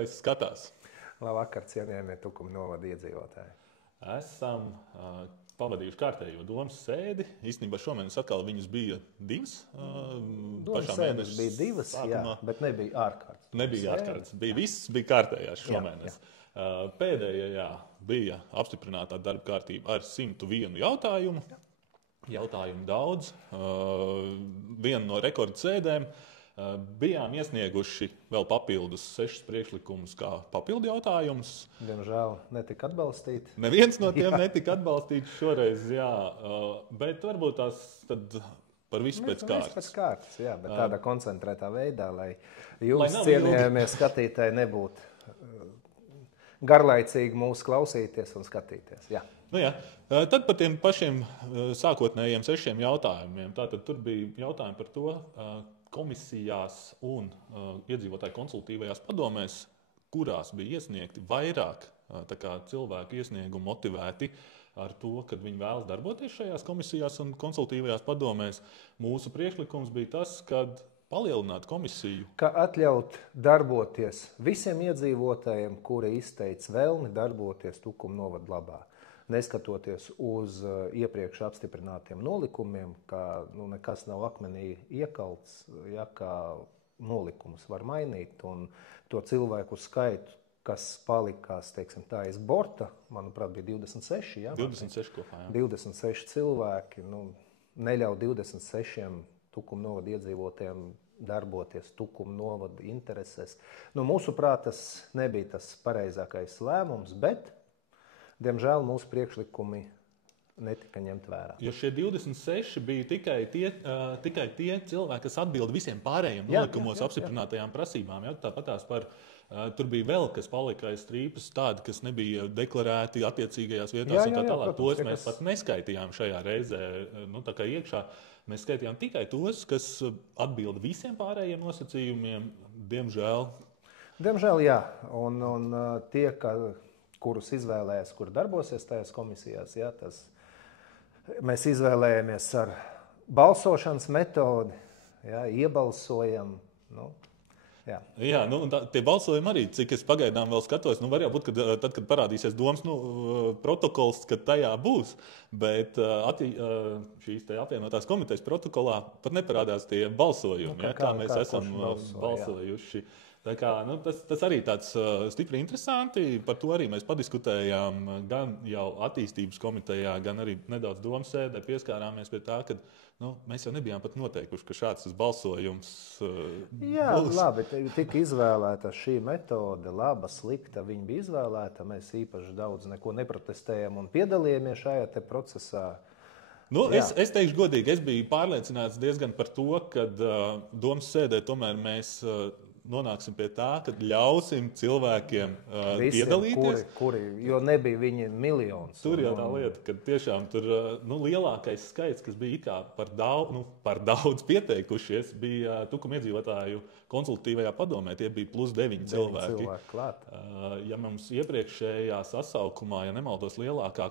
raidījumais skatās. Labvakar, cienījamie Tukuma novada iedzīvotāji. Esam pavadījuši kārtējo domas sēdi. Īstenībā šomēnes atkal viņas bija divas. Domas sēdes bija divas, sākumā. Jā, bet nebija ārkārtas. Nebija ārkārtas. Viss bija kārtējās šomēnes. Pēdējā bija apstiprinātā darba kārtība ar 101 jautājumu. Jautājumu daudz. Viena no rekordsēdēm. Bijām iesnieguši vēl papildus 6 priekšlikumus kā papildu jautājumus. Diemžēl netika atbalstīti. Neviens no tiem netika atbalstīts šoreiz, jā. Bet varbūt tās tad par visu pēc kārtas. Pēc kārtas, jā, bet tādā koncentrētā veidā, lai jūs cienījamie skatītāji nebūtu garlaicīgi mūs klausīties un skatīties. Jā. Nu jā. Tad par tiem pašiem sākotnējiem 6 jautājumiem. Tātad tur bija jautājumi par to, komisijās un iedzīvotāju konsultīvajās padomēs, kurās bija iesniegti vairāk cilvēku iesniegumu motivēti ar to, ka viņi vēlas darboties šajās komisijās un konsultīvajās padomēs. Mūsu priekšlikums bija tas, kad palielināt komisiju. Ka atļaut darboties visiem iedzīvotājiem, kuri izteica vēlmi darboties Tukuma novada labā. Neskatoties uz iepriekš apstiprinātiem nolikumiem, ka nekas nav akmenī iekalts, ja, kā nolikumus var mainīt, un to cilvēku skaitu, kas palikās, teiksim, tā aiz borta, manuprāt, bija 26, ja? 26 kopā, jā. 26 cilvēki, neļauj 26 Tukuma novada iedzīvotājiem darboties Tukuma novada interesēs. Mūsuprāt, tas nebija tas pareizākais lēmums, bet diemžēl mūsu priekšlikumi netika ņemt vērā. Jo šie 26 bija tikai tie cilvēki, kas atbild visiem pārējiem nolikumos apstiprinātajām prasībām. Ja? Tāpatās tur bija vēl, kas palika aiz strīpas, tādi, kas nebija deklarēti attiecīgajās vietās un tā tālāk. Tos mēs pat neskaitījām šajā reizē tā kā iekšā. Mēs skaitījām tikai tos, kas atbild visiem pārējiem nosacījumiem, diemžēl. Diemžēl, jā. Un tie, kurus izvēlējās, kur darbosies tajās komisijās, jā, mēs izvēlējāmies ar balsošanas metodi, jā, iebalsojam. Jā, tie balsojumi arī, cik es pagaidām vēl skatos, var jau būt, tad, kad parādīsies domas protokols, kad tajā būs, bet šīs apvienotās komitejas protokolā pat neparādās tie balsojumi, kā mēs esam balsojuši. Jā. Tā kā, tas arī tāds stipri interesanti, par to arī mēs padiskutējām gan jau attīstības komitejā, gan arī nedaudz domas sēdē pieskārāmies pie tā, ka mēs jau nebijām pat noteikuši, ka šāds balsojums Jā, būs. Labi, tika izvēlēta šī metode, laba, slikta, viņa bija izvēlēta, mēs īpaši daudz neko neprotestējam un piedalījāmies šajā te procesā. Es teikšu godīgi, es biju pārliecināts diezgan par to, ka domas sēdē tomēr mēs nonāksim pie tā, ka ļausim cilvēkiem piedalīties. Jo nebija viņi miljons. Tur jau tā lieta, ka tiešām tur lielākais skaits, kas bija par daudz pieteikušies, bija Tukuma iedzīvotāju konsultatīvajā padomē. Tie bija plus 9 cilvēki. Ja mums iepriekšējā sasaukumā, ja nemaldos, lielākā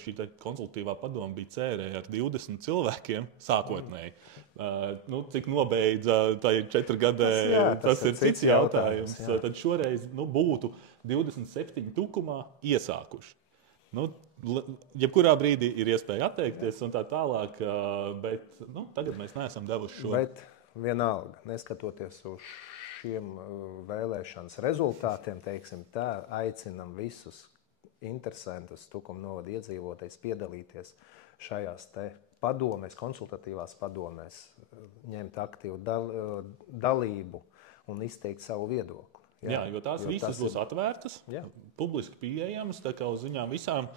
šī konsultatīvā padoma bija cērēja ar 20 cilvēkiem sākotnēji. Cik nobeidza tai 4 gadē, tas ir cits jautājums. Tad šoreiz būtu 27 Tukumā iesākuši. Jebkurā brīdī ir iespēja atteikties un tā tālāk, bet tagad mēs neesam devuši šo. Bet vienalga, neskatoties uz šiem vēlēšanas rezultātiem, teiksim tā, aicinam visus interesantus Tukuma novada iedzīvotājus piedalīties šajās te padomēs, konsultatīvās padomēs, ņemt aktīvu dalību un izteikt savu viedokli. Jā, jo tās visas būs atvērtas, publiski pieejamas, tā kā uz viņām visām,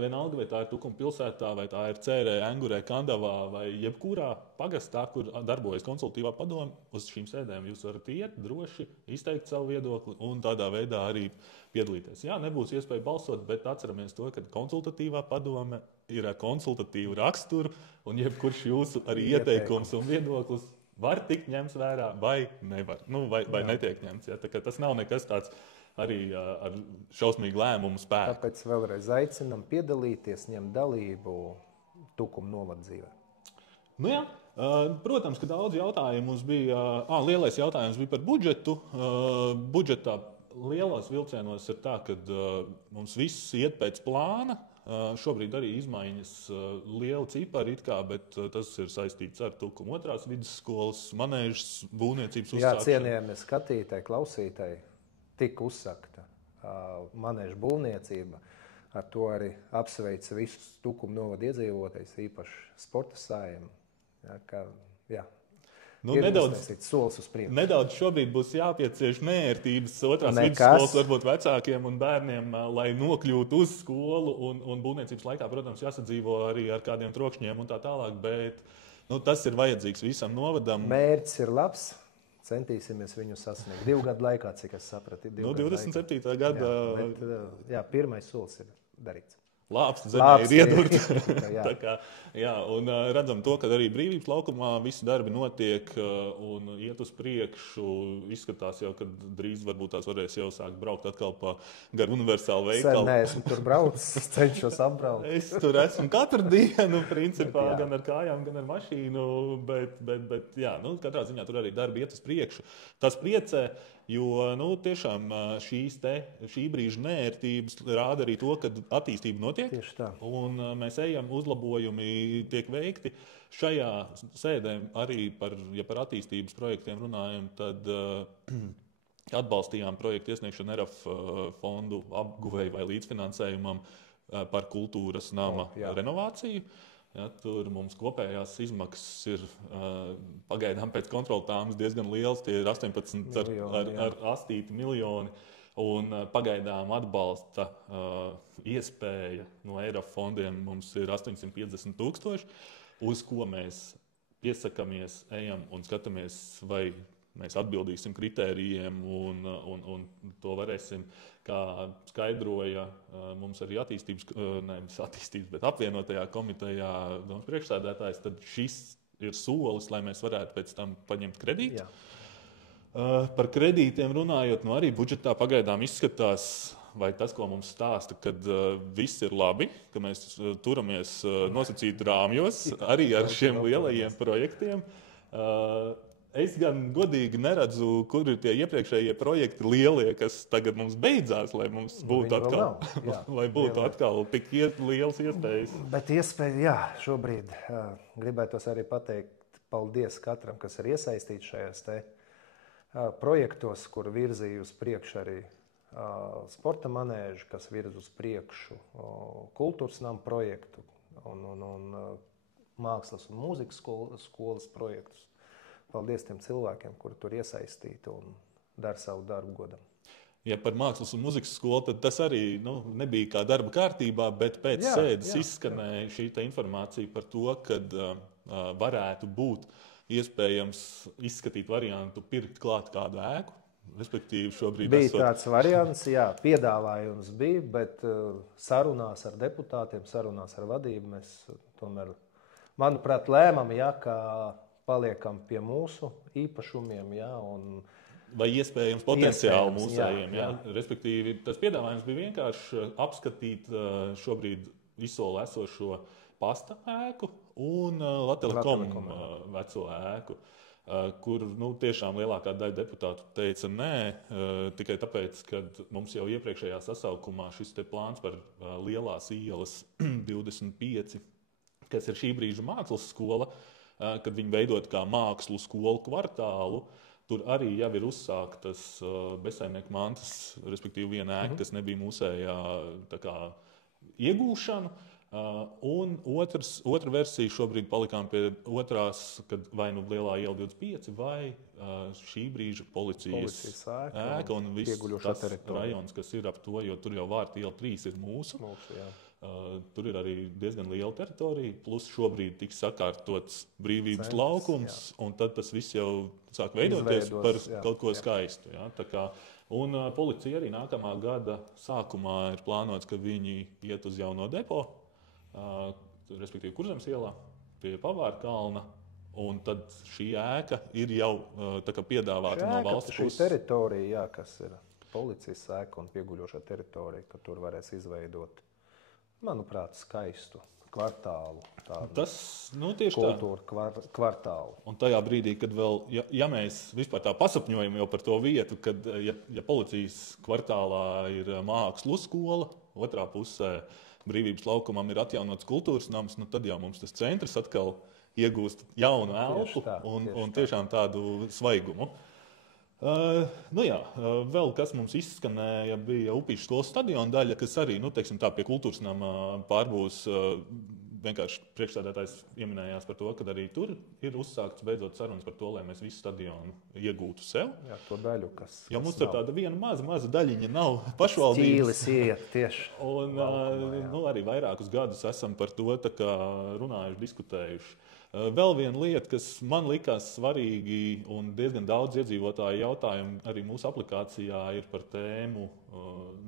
vienalga, vai tā ir Tukuma pilsētā, vai tā ir Cērē, Engurē, Kandavā, vai jebkurā pagastā, kur darbojas konsultatīvā padome, uz šīm sēdēm jūs varat iet, droši izteikt savu viedokli un tādā veidā arī piedalīties. Jā, nebūs iespēja balsot, bet atceramies to, ka konsultatīvā padome ir ar konsultatīvu raksturu, un jebkurš jūsu arī ieteikums un viedoklis var tikt ņemts vērā vai nevar, vai netiek ņemts. Ja? Tas nav nekas tāds arī ar šausmīgu lēmumu spēku. Tāpēc vēlreiz aicinam piedalīties, ņemt dalību Tukuma novada dzīvē. Jā. Protams, ka daudz jautājumu mums bija. Lielais jautājums bija par budžetu. Budžetā lielos vilcienos ir tā, ka mums viss iet pēc plāna. Šobrīd arī izmaiņas liela cipari, bet tas ir saistīts ar Tukuma otrās vidusskolas manēžas būvniecības uzsākšanu. Cienījamie skatītāji, klausītāji, tika uzsākta manēža būvniecība. Ar to arī apsveica visus Tukuma novada iedzīvotājus, īpaši sporta saimnu. Nedaudz šobrīd būs jāpiecieš neērtības otrās vidusskolas, varbūt vecākiem un bērniem, lai nokļūtu uz skolu. Un būvniecības laikā, protams, jāsadzīvo arī ar kādiem trokšņiem un tā tālāk. Bet tas ir vajadzīgs visam novadam. Mērķis ir labs. Centīsimies viņu sasniegt. 2 gadu laikā, cik es sapratu. 27. gada. Jā, pirmais solis ir darīts. Lāpsta zemē ir iedurta. Un redzam to, ka arī Brīvības laukumā visi darbi notiek un iet uz priekšu. Izskatās jau, ka drīz varbūt tās varēs jau sākt braukt atkal pa garu universālu veikalu. Sen neesmu tur braucis, cenšos apbraukt. Es tur esmu katru dienu, principā, gan ar kājām, gan ar mašīnu. Bet katrā ziņā tur arī darbi iet uz priekšu. Tas priecē. Jo tiešām šī brīža neērtības rāda arī to, ka attīstība notiek. Tieši tā. Un mēs ejam, uzlabojumi tiek veikti. Šajā sēdē arī par attīstības projektiem runājam, tad atbalstījām projektu iesniegšanu ERAF fondu apguvēju vai līdzfinansējumam par kultūras nama renovāciju. Tur mums kopējās izmaksas ir pagaidām pēc kontroltāmas diezgan lielas. Tie ir 18 ar 8 miljoni. Un pagaidām atbalsta iespēja no ERAF fondiem mums ir 850 000, uz ko mēs piesakamies, ejam un skatāmies, vai mēs atbildīsim kritērijiem un to varēsim. Kā skaidroja mums arī bet apvienotajā komitejā priekšsēdētājs, tad šis ir solis, lai mēs varētu pēc tam paņemt kredītu. Par kredītiem runājot, arī budžetā pagaidām izskatās, vai tas, ko mums stāsta, kad viss ir labi, ka mēs turamies nosacītu rāmjos arī ar šiem lielajiem projektiem. Es gan godīgi neredzu, kur ir tie iepriekšējie projekti lielie, kas tagad mums beidzās, lai mums būtu atkal tik liels iespējas. Bet iespēja, šobrīd gribētos arī pateikt paldies katram, kas ir iesaistīts šajās projektos, kur virzīja uz priekšu arī sporta manēžu, kas virz uz priekšu kultūras namu projektu un mākslas un mūzikas skolas projektus. Paldies tiem cilvēkiem, kuri tur iesaistīti un dara savu darbu godam. Ja par mākslas un mūzikas skolu, tad tas arī nebija kā darba kārtībā, bet pēc sēdes izskanēja šī informācija par to, kad varētu būt iespējams izskatīt variantu pirkt klāt kādu ēku. Respektīvi šobrīd bija tāds variants, piedāvājums bija, bet sarunās ar deputātiem, sarunās ar vadību mēs tomēr, manuprāt, lēmām, ka paliekam pie mūsu īpašumiem, vai iespējams potenciāli mūsējiem. Respektīvi, tas piedāvājums bija vienkārši apskatīt šobrīd Isola esošo pasta ēku un Latelekom veco ēku, kur tiešām lielākā daļa deputātu teica nē, tikai tāpēc, ka mums jau iepriekšējā sasaukumā šis te plāns par Lielās ielas 25, kas ir šī brīža mākslas skola, kad viņi veidot kā mākslu skolu kvartālu, tur arī jau ir uzsāktas bezsaimnieku mantas, respektīvi viena ēka, kas nebija mūsējā iegūšana. Un otra versija šobrīd palikām pie otrās, kad vai Lielā iela 25 vai šī brīža policijas ēka un viss tas rajons, kas ir ap to, jo tur jau Vārta iela 3 ir mūsu. Tur ir arī diezgan liela teritorija, plus šobrīd tiks sakārtots Brīvības laukums, un tad tas viss jau sāk veidoties par kaut ko skaistu. Un policija arī nākamā gada sākumā ir plānots, ka viņi iet uz jauno depo, respektīvi Kurzemes ielā, pie Pavāra kalna, un tad šī ēka ir jau piedāvāta no valsts puses. Šī teritorija, kas ir policijas ēka un pieguļošā teritorija, ka tur varēs izveidot, manuprāt, skaistu kvartālu. Tas tieši kultūra kvartālu. Un tajā brīdī, kad vēl, ja mēs vispār tā pasapņojam jau par to vietu, kad ja policijas kvartālā ir mākslu skola, otrā pusē Brīvības laukumam ir atjaunots kultūras nams, tad jau mums tas centrs atkal iegūst jaunu elpu un tiešām tādu svaigumu. Vēl kas mums izskanēja, bija Upīšu skolas stadiona daļa, kas arī, teiksim tā, pie kultūras nama pārbūs. Vienkārši priekšsēdētājs ieminējās par to, ka arī tur ir uzsākts beidzot sarunas par to, lai mēs visu stadionu iegūtu sev. Jā, to daļu, kas mums tur tāda viena maza daļiņa nav pašvaldības. Stīlis iet tieši. Un arī vairākus gadus esam par to runājuši, diskutējuši. Vēl viena lieta, kas man likās svarīgi un diezgan daudz iedzīvotāju jautājumu arī mūsu aplikācijā ir par tēmu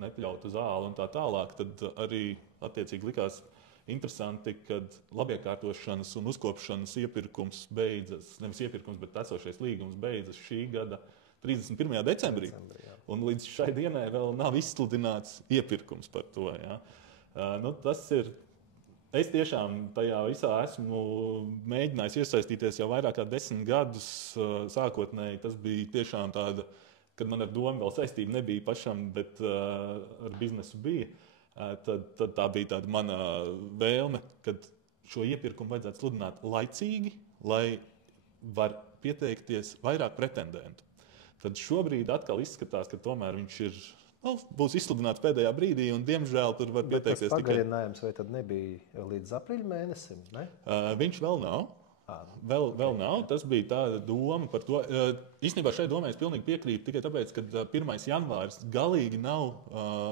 nepļauta zāle un tā tālāk, tad arī attiecīgi likās interesanti, kad labiekārtošanas un uzkopšanas iepirkums beidzas, nevis iepirkums, bet esošais līgums beidzas šī gada 31. decembrī. Un līdz šai dienai vēl nav izsludināts iepirkums par to. Ja. Tas ir. Es tiešām tajā visā esmu mēģinājis iesaistīties jau vairāk kā 10 gadus. Sākotnēji tas bija tiešām tāda, kad man ar domu vēl saistība nebija pašam, bet ar biznesu bija. Tad tā bija tāda mana vēlme, kad šo iepirkumu vajadzētu sludināt laicīgi, lai var pieteikties vairāk pretendentu. Tad šobrīd atkal izskatās, ka tomēr viņš ir, būs izsludināts pēdējā brīdī, un diemžēl tur var pieteikties tikai... Tas pagarinājums vai tad nebija līdz aprīļa mēnesim, ne? Viņš vēl nav. Vēl nav. Tas bija tāda doma par to. Īstenībā šai domai es pilnīgi piekrītu tikai tāpēc, ka 1. janvāris galīgi nav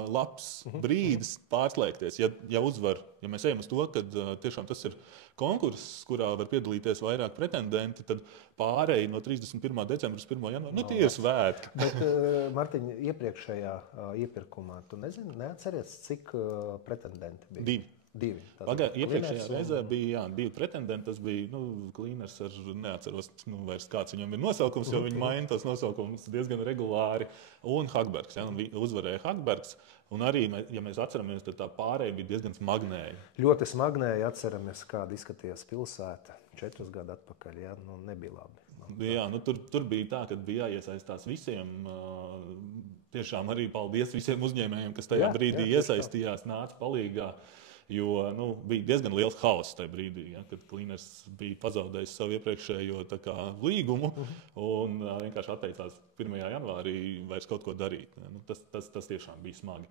labs brīdis pārslēgties. Ja uzvar, ja mēs ejam uz to, ka tiešām tas ir konkurss, kurā var piedalīties vairāk pretendenti, tad pārēj no 31. decembra uz 1. janvāru, tie ir svētki. Bet, Martiņ, iepriekšējā iepirkumā, tu neatceries, cik pretendenti bija? Divi. Iepriekšējā reizē bija 2 pretendenti. Tas bija Klīners ar neatceros vairs kāds viņam ir nosaukums, jo viņi maina tos nosaukumus diezgan regulāri. Un Hakbergs. Uzvarēja Hakbergs. Un arī, ja mēs atceramies, tad tā pārēja bija diezgan smagnēja. Ļoti smagnēja atceramies, kāda izskatījās pilsēta 4 gadu atpakaļ. Nebija labi. Tur bija tā, ka bija jāiesaistās visiem. Tiešām arī paldies visiem uzņēmējiem, kas tajā brīdī iesaistījās, nāca palīgā. Jo bija diezgan liels hauss tajā brīdī, kad Klīners bija pazaudējis savu iepriekšējo līgumu un vienkārši atteicās 1. janvārī vairs kaut ko darīt. Tas tiešām bija smagi.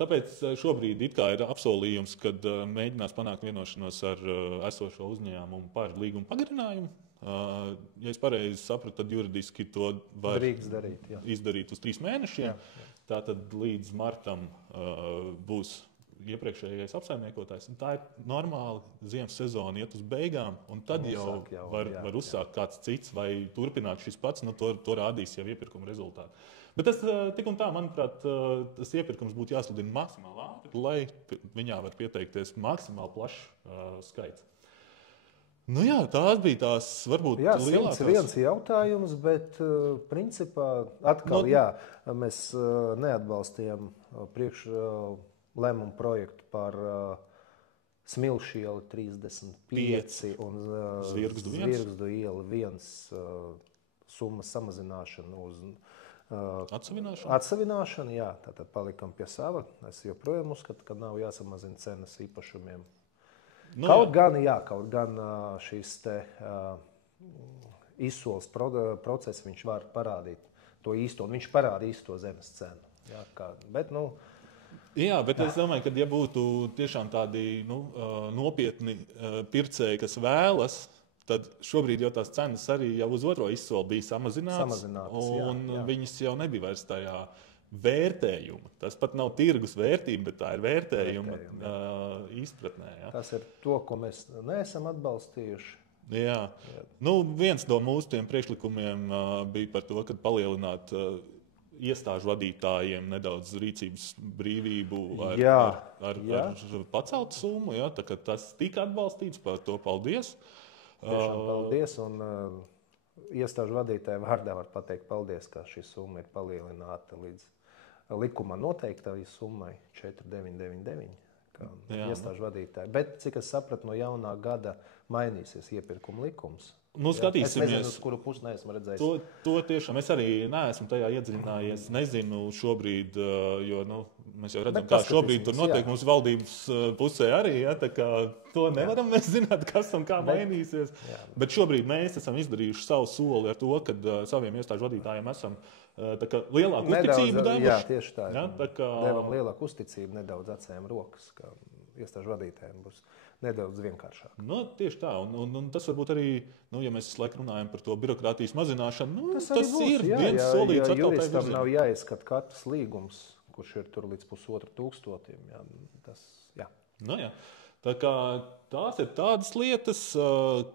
Tāpēc šobrīd it kā ir apsolījums, kad mēģinās panākt vienošanos ar esošo uzņēmumu par līgumu pagarinājumu. Ja es pareizi sapratu, tad juridiski to var izdarīt uz 3 mēnešiem. Tātad līdz martam būs iepriekšējais apsaimniekotājs. Tā ir normāla ziemas sezona, iet uz beigām, un tad jau var uzsākt kāds cits vai turpināt šis pats, to rādīs jau iepirkuma rezultāti. Bet tas tik un tā, manuprāt, tas iepirkums būtu jāsludina maksimāli ātri, lai viņā var pieteikties maksimāli plašs skaits. Tās bija tās varbūt lielākās. Viens jautājums, bet principā atkal, mēs neatbalstījām lēmumu projektu par Smilšieli 35 un Zvirgzdu ielu 1 summas samazināšanu uz atsavināšanu. Tātad palikam pie sava. Es joprojām uzskatu, ka nav jāsamazina cenas īpašumiem. Kaut gan šīs izsoles process viņš var parādīt to īsto, un viņš parāda īsto zemes cenu. Bet, bet es domāju, ka ja būtu tiešām tādi nopietni pircēji, kas vēlas, tad šobrīd jau tās cenas arī jau uz otro izsoli bija samazinātas, un viņas jau nebija vairs tajā vērtējuma. Tas pat nav tirgus vērtība, bet tā ir vērtējuma izpratnē. Tas ir to, ko mēs neesam atbalstījuši. Viens no mūsu tiem priekšlikumiem bija par to, kad palielināt iestāžu vadītājiem nedaudz rīcības brīvību ar paceltu summu. Tas tika atbalstīts, par to paldies. Tiešām paldies, un iestāžu vadītāju vārdā var pateikt paldies, ka šī summa ir palielināta līdz likumā noteiktai summai 4,999, iestāžu vadītāji. Bet, cik es sapratu, no jaunā gada mainīsies iepirkuma likums. Nu, skatīsimies. Es nezinu, uz kuru pusi neesmu redzējis. To tiešām es arī neesmu tajā iedziļinājies. Nezinu šobrīd, jo mēs jau redzam, kā šobrīd tur notiek mūsu valdības pusē arī. Ja, tā kā to nevaram mēs zināt, kas un kā mainīsies. Bet šobrīd mēs esam izdarījuši savu soli ar to, ka saviem iestāžu vadītājiem esam lielāku uzticību devuši. Jā, tieši tā. Ja, devam lielāku uzticību, nedaudz atcējam rokas, ka iestāžu vadītājiem būs nedaudz vienkāršāk. Tieši tā. Un tas varbūt arī, ja mēs laiku runājam par to birokrātijas mazināšanu, tas būs, ir viens solīts atkal tajā juristam nav jāizskata katrs līgums, kurš ir tur līdz 1500. Jā. Jā. Tā kā tās ir tādas lietas,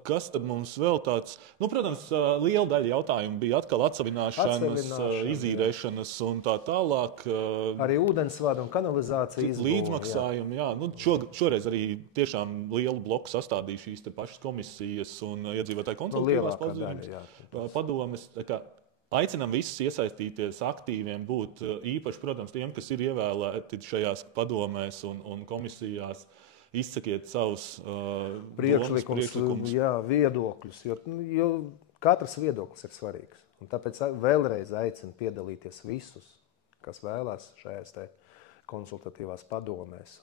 kas tad mums vēl tāds, protams, liela daļa jautājumu bija atkal atsavināšanas, izīrēšanas un tā tālāk. Arī ūdensvada un kanalizācija izbūve. Līdzmaksājumi, jā. Šoreiz arī tiešām lielu bloku sastādīja šīs te pašas komisijas un iedzīvotāju konsultatīvās padomes. Aicinām visus iesaistīties aktīviem, būt īpaši, protams, tiem, kas ir ievēlēti šajās padomēs un komisijās. Izsakiet savus priekšlikumus, viedokļus, jo katrs viedoklis ir svarīgs. Un tāpēc vēlreiz aicinu piedalīties visus, kas vēlās šajās konsultatīvās padomēs.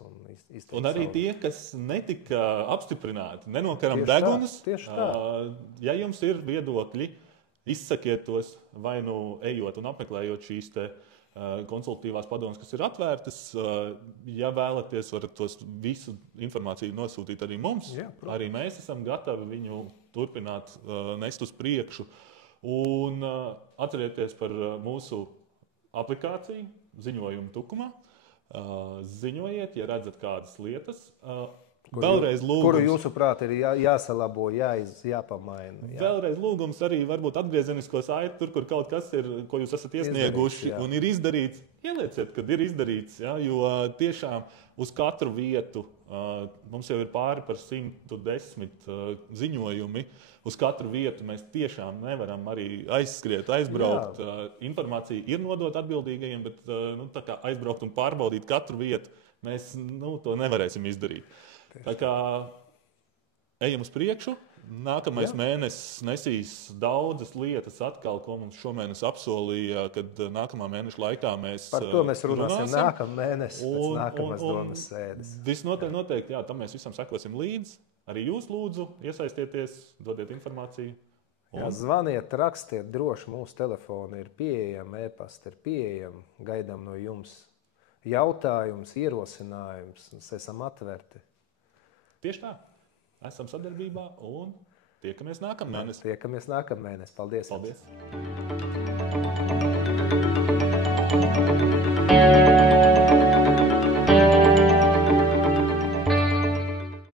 Un arī tie, kas netika apstiprināti, nenokaram degunus. Tieši tā. Ja jums ir viedokļi, izsakiet tos vai ejot un apmeklējot šīs konsultatīvās padomas, kas ir atvērtas. Ja vēlaties, varat tos visu informāciju nosūtīt arī mums. Jā, arī mēs esam gatavi viņu turpināt nest uz priekšu. Un atcerieties par mūsu aplikāciju ziņojumu tukumā. Ziņojiet, ja redzat kādas lietas. Vēlreiz lūgums. Kuru jūsuprāt ir jāsalabo, jāpamaina. Vēlreiz lūgums arī varbūt atgriezenisko saiti tur, kur kaut kas ir, ko jūs esat iesnieguši un ir izdarīts. Ielieciet, kad ir izdarīts, jo tiešām uz katru vietu mums jau ir pāri par 110 ziņojumi. Uz katru vietu mēs tiešām nevaram arī aizbraukt. Informācija ir nodot atbildīgajiem, bet tā kā aizbraukt un pārbaudīt katru vietu, mēs to nevarēsim izdarīt. Tā kā ejam uz priekšu. Nākamais mēnesis nesīs daudzas lietas atkal, ko mums šomēnes apsolīja, kad nākamā mēneša laikā mēs par to mēs runāsim nākamā mēneša pēc nākamās domas sēdes. Visnotaļ noteikti, tam mēs visam sekosim līdzi. Arī jūs lūdzu iesaistieties, dodiet informāciju. Zvaniet, rakstiet droši, mūsu telefoni ir pieejami, e-pasti ir pieejami, gaidām no jums jautājumus, ierosinājumus, mēs esam atverti. Tieši tā. Esam sadarbībā un tiekamies nākamnēnes. Paldies. Paldies.